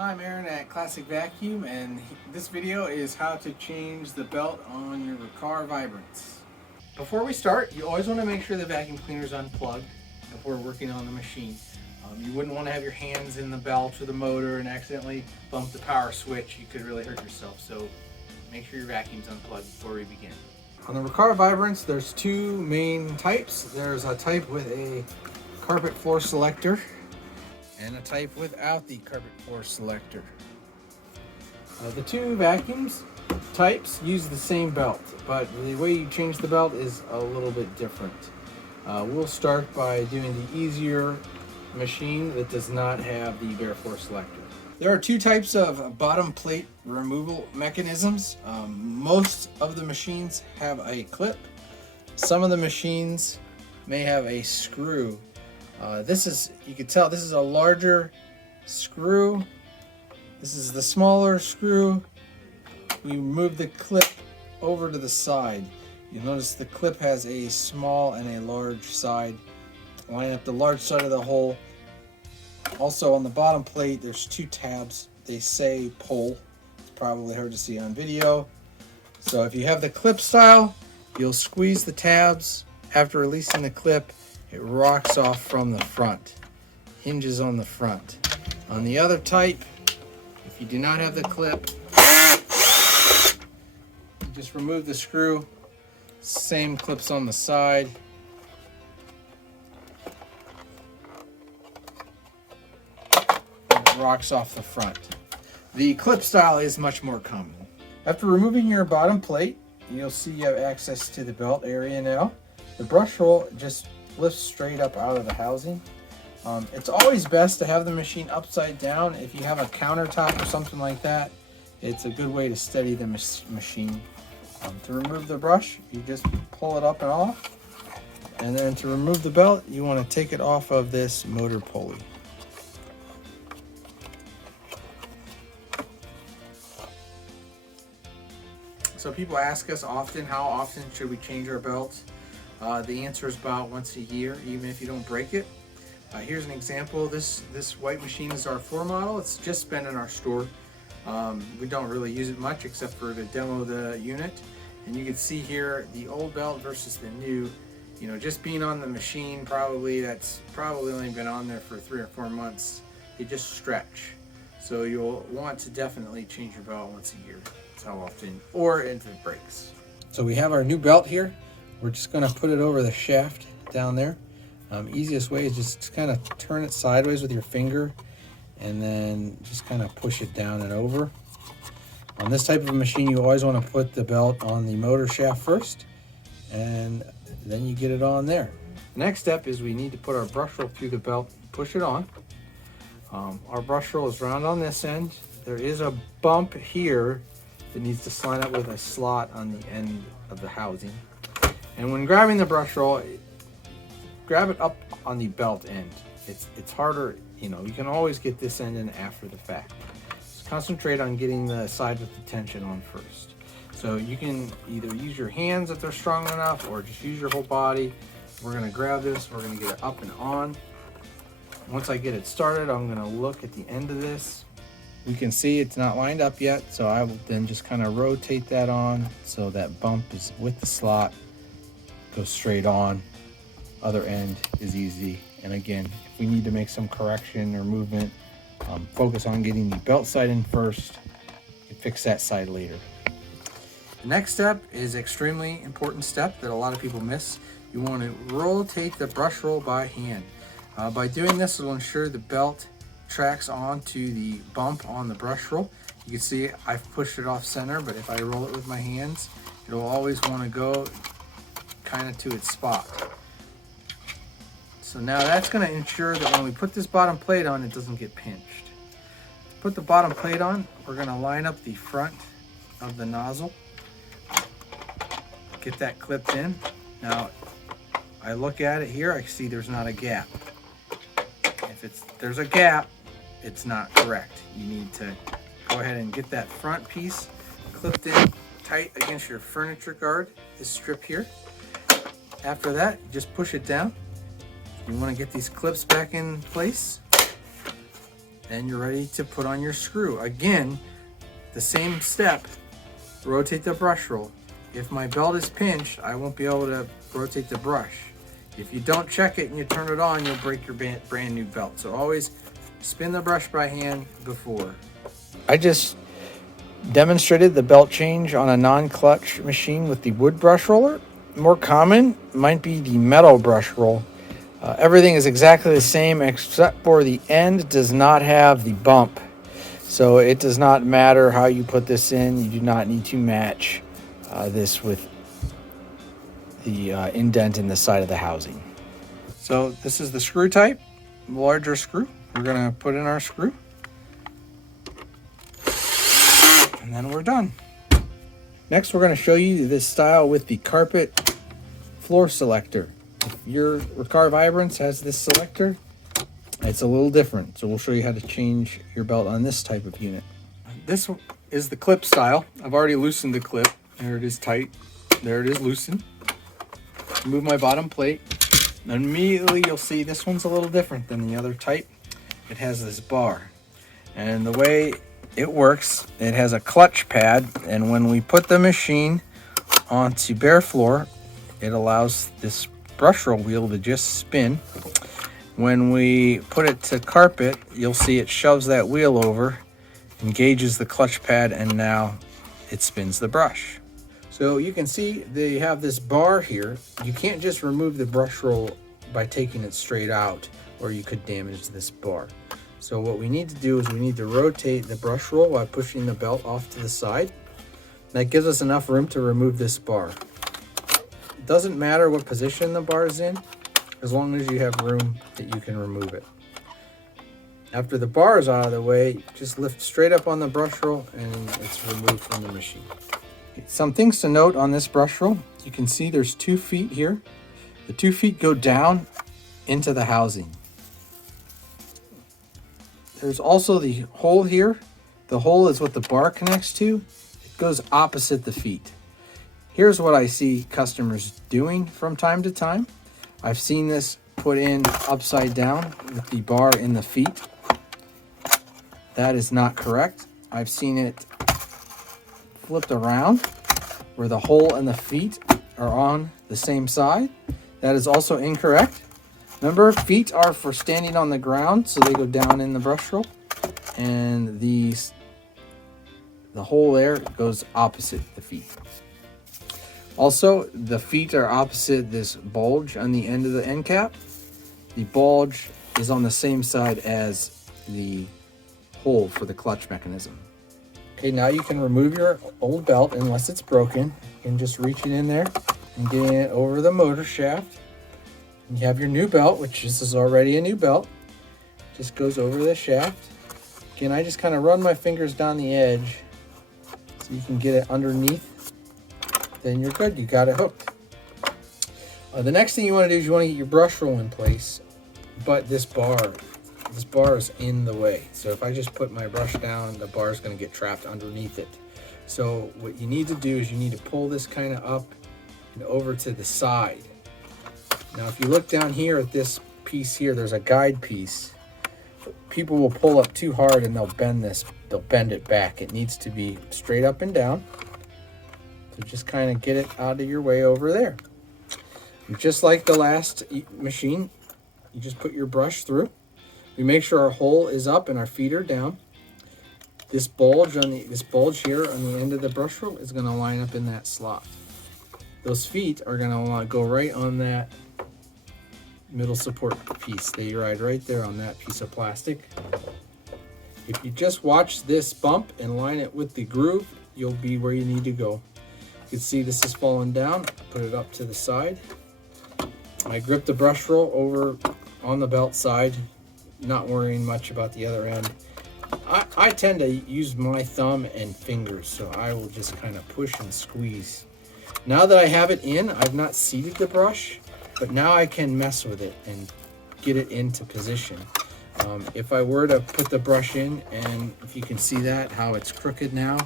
Hi, I'm Aaron at Classic Vacuum, and this video is how to change the belt on your Riccar Vibrance. Before we start, you always want to make sure the vacuum cleaner is unplugged before working on the machine. You wouldn't want to have your hands in the belt or the motor and accidentally bump the power switch. You could really hurt yourself, so make sure your vacuum's unplugged before we begin. On the Riccar Vibrance, there's two main types. There's a type with a carpet floor selector and a type without the carpet floor selector. The two vacuums types use the same belt, but the way you change the belt is a little bit different. We'll start by doing the easier machine that does not have the bare floor selector. There are two types of bottom plate removal mechanisms. Most of the machines have a clip. Some of the machines may have a screw. You can tell this is a larger screw. This is the smaller screw. We move the clip over to the side. You'll notice the clip has a small and a large side. Line up the large side of the hole. Also on the bottom plate, there's two tabs. They say pull. It's probably hard to see on video. So if you have the clip style, you'll squeeze the tabs. After releasing the clip, it rocks off from the front, hinges on the front. On the other type, if you do not have the clip, you just remove the screw, same clips on the side. It rocks off the front. The clip style is much more common. After removing your bottom plate, you'll see you have access to the belt area now. The brush hole just lifts straight up out of the housing. It's always best to have the machine upside down. If you have a countertop or something like that, it's a good way to steady the machine. To remove the brush, you just pull it up and off. And then to remove the belt, you want to take it off of this motor pulley. So people ask us often, how often should we change our belts? The answer is about once a year, even if you don't break it. Here's an example. This white machine is our 4 model. It's just been in our store. We don't really use it much except for to demo the unit. And you can see here the old belt versus the new. You know, just being on the machine, that's probably only been on there for 3 or 4 months. They just stretch. So you'll want to definitely change your belt once a year. That's how often, or if it breaks. So we have our new belt here. We're just going to put it over the shaft down there. Easiest way is just kind of turn it sideways with your finger and then just kind of push it down and over. On this type of machine, you always want to put the belt on the motor shaft first, and then you get it on there. The next step is we need to put our brush roll through the belt, push it on. Our brush roll is round on this end. There is a bump here that needs to line up with a slot on the end of the housing. And when grabbing the brush roll, grab it up on the belt end. It's harder, you can always get this end in after the fact. Just concentrate on getting the side with the tension on first. So you can either use your hands if they're strong enough, or just use your whole body. We're gonna grab this, we're gonna get it up and on. Once I get it started, I'm gonna look at the end of this. You can see it's not lined up yet, so I will then just kind of rotate that on so that bump is with the slot. Go straight on. Other end is easy. And again, if we need to make some correction or movement, focus on getting the belt side in first and fix that side later. The next step is extremely important step that a lot of people miss. You want to rotate the brush roll by hand. By doing this, it will ensure the belt tracks onto the bump on the brush roll. You can see I've pushed it off center, but if I roll it with my hands, it'll always want to go kind of to its spot. So now that's going to ensure that when we put this bottom plate on, it doesn't get pinched. To put the bottom plate on, we're going to line up the front of the nozzle. Get that clipped in. Now, I look at it here, I see there's not a gap. If there's a gap, it's not correct. You need to go ahead and get that front piece clipped in tight against your furniture guard, this strip here. After that, you just push it down. You want to get these clips back in place. and you're ready to put on your screw. Again, the same step, rotate the brush roll. If my belt is pinched, I won't be able to rotate the brush. If you don't check it and you turn it on, you'll break your brand new belt. So always spin the brush by hand before. I just demonstrated the belt change on a non-clutch machine with the wood brush roller. More common might be the metal brush roll. Everything is exactly the same except for the end does not have the bump. So it does not matter how you put this in. You do not need to match this with the indent in the side of the housing. So this is the screw type, larger screw. We're gonna put in our screw. And then we're done. Next, we're gonna show you this style with the carpet floor selector. If your Riccar Vibrance has this selector, it's a little different. So we'll show you how to change your belt on this type of unit. This is the clip style. I've already loosened the clip. There it is tight. There it is loosened. Move my bottom plate. And immediately you'll see this one's a little different than the other type. It has this bar. And the way it works, it has a clutch pad. And when we put the machine onto bare floor, it allows this brush roll wheel to just spin. When we put it to carpet, you'll see it shoves that wheel over, engages the clutch pad, and now it spins the brush. So you can see they have this bar here. You can't just remove the brush roll by taking it straight out, or you could damage this bar. So what we need to do is we need to rotate the brush roll while pushing the belt off to the side. That gives us enough room to remove this bar. It doesn't matter what position the bar is in, as long as you have room that you can remove it. After the bar is out of the way, just lift straight up on the brush roll and it's removed from the machine. Some things to note on this brush roll. You can see there's 2 feet here. The 2 feet go down into the housing. There's also the hole here. The hole is what the bar connects to. It goes opposite the feet. Here's what I see customers doing from time to time. I've seen this put in upside down with the bar in the feet. That is not correct. I've seen it flipped around where the hole and the feet are on the same side. That is also incorrect. Remember, feet are for standing on the ground, so they go down in the brush roll. And the hole there goes opposite the feet. Also, the feet are opposite this bulge on the end of the end cap. The bulge is on the same side as the hole for the clutch mechanism. Okay, now you can remove your old belt unless it's broken. You can just reach it in there and get it over the motor shaft. And you have your new belt, which this is already a new belt. Just goes over the shaft. Again, I just kind of run my fingers down the edge so you can get it underneath. Then you're good, you got it hooked. The next thing you want to do is you want to get your brush roll in place, but this bar is in the way. So if I just put my brush down, the bar is going to get trapped underneath it. So what you need to do is you need to pull this kind of up and over to the side. Now if you look down here at this piece here, there's a guide piece. People will pull up too hard and they'll bend it back. It needs to be straight up and down. So just kind of get it out of your way over there. And just like the last machine, you just put your brush through. We make sure our hole is up and our feet are down. This bulge here on the end of the brush roll is going to line up in that slot. Those feet are going to go right on that middle support piece. They ride right there on that piece of plastic. If you just watch this bump and line it with the groove, you'll be where you need to go. You can see this is falling down. Put it up to the side. I grip the brush roll over on the belt side, not worrying much about the other end. I tend to use my thumb and fingers, so I will just kind of push and squeeze. Now that I have it in, I've not seated the brush, but now I can mess with it and get it into position. If I were to put the brush in, and if you can see that, how it's crooked now,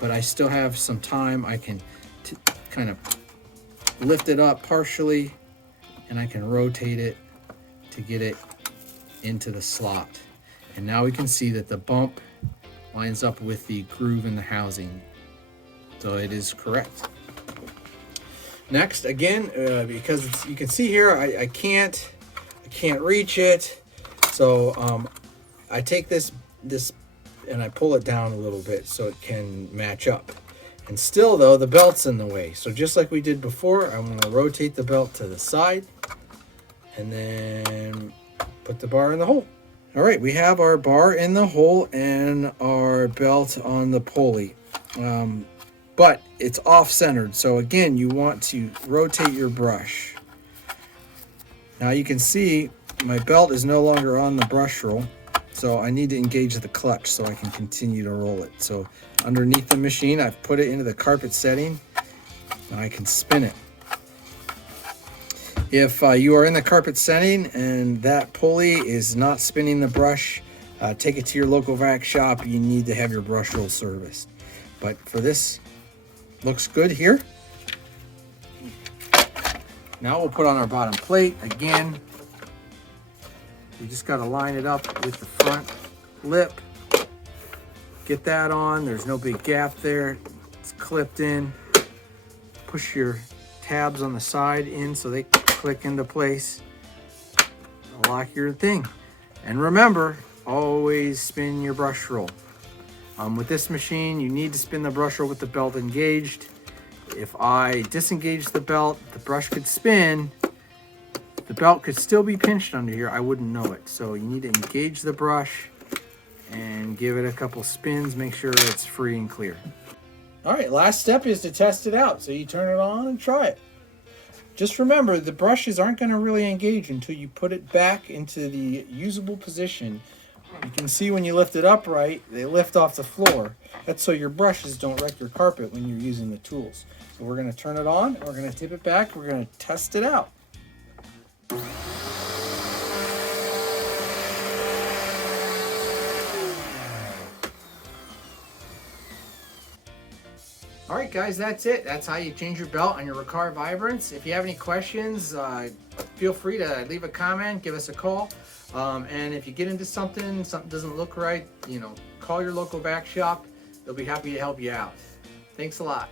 but I still have some time, I can kind of lift it up partially, and I can rotate it to get it into the slot. And now we can see that the bump lines up with the groove in the housing. So it is correct. Next, again, because you can see here, I can't reach it. So I take this and I pull it down a little bit so it can match up. And still though, the belt's in the way. So just like we did before, I'm going to rotate the belt to the side and then put the bar in the hole. All right, we have our bar in the hole and our belt on the pulley. But it's off-centered. So again, you want to rotate your brush. Now you can see my belt is no longer on the brush roll. So I need to engage the clutch so I can continue to roll it. So underneath the machine, I've put it into the carpet setting and I can spin it. If you are in the carpet setting and that pulley is not spinning the brush, take it to your local vac shop. You need to have your brush roll serviced. But for this, looks good here. Now we'll put on our bottom plate again. You just got to line it up with the front lip. Get that on. There's no big gap there. It's clipped in. Push your tabs on the side in so they click into place. Lock your thing. And remember, always spin your brush roll. With this machine, you need to spin the brush roll with the belt engaged. If I disengage the belt, the brush could spin. The belt could still be pinched under here. I wouldn't know it. So you need to engage the brush and give it a couple spins. Make sure it's free and clear. All right, last step is to test it out. So you turn it on and try it. Just remember, the brushes aren't going to really engage until you put it back into the usable position. You can see when you lift it upright, they lift off the floor. That's so your brushes don't wreck your carpet when you're using the tools. So we're going to turn it on, we're going to tip it back, we're going to test it out. All right, guys, that's it. That's how you change your belt on your Riccar Vibrance. If you have any questions, feel free to leave a comment, give us a call. And if you get into something doesn't look right, call your local vac shop. They'll be happy to help you out. Thanks a lot.